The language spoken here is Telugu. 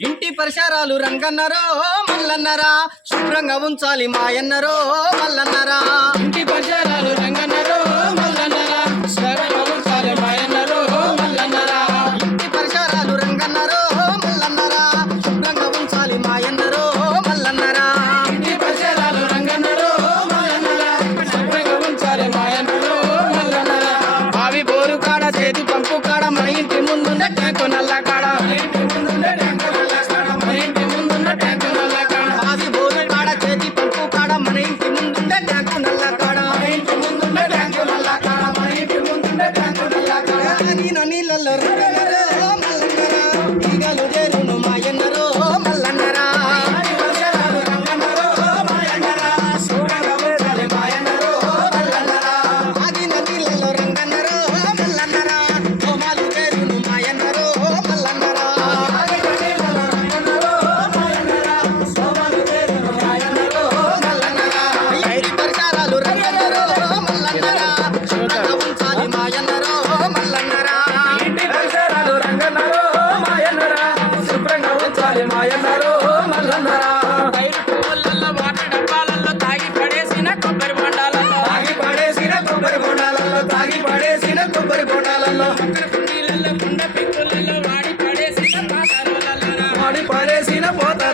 ఇంటి పరిసరాలు రంగన్నరో మల్లన్నరా శుభ్రంగా ఉంచాలి మాయన్నరో మల్లన్నరా. ఇంటి పరిసరాలు రంగ తాగిన నీళ్ళల్లో రుగనరో మల్లన్నరా. ఈగలు చేరును మాయన్నరో మల్లన్నరా. మల్లన్నరా. మాయన్నారో మల్లన్నారా తాగి పడేసిన కొబ్బరి బొండాలలో తాగి పడేసిన కొబ్బరి బొండాలలో తాగి పడేసిన కొబ్బరి బొండాలలో కుండ పిక్కులలో వాడి వాడి పడేసిన పోతారు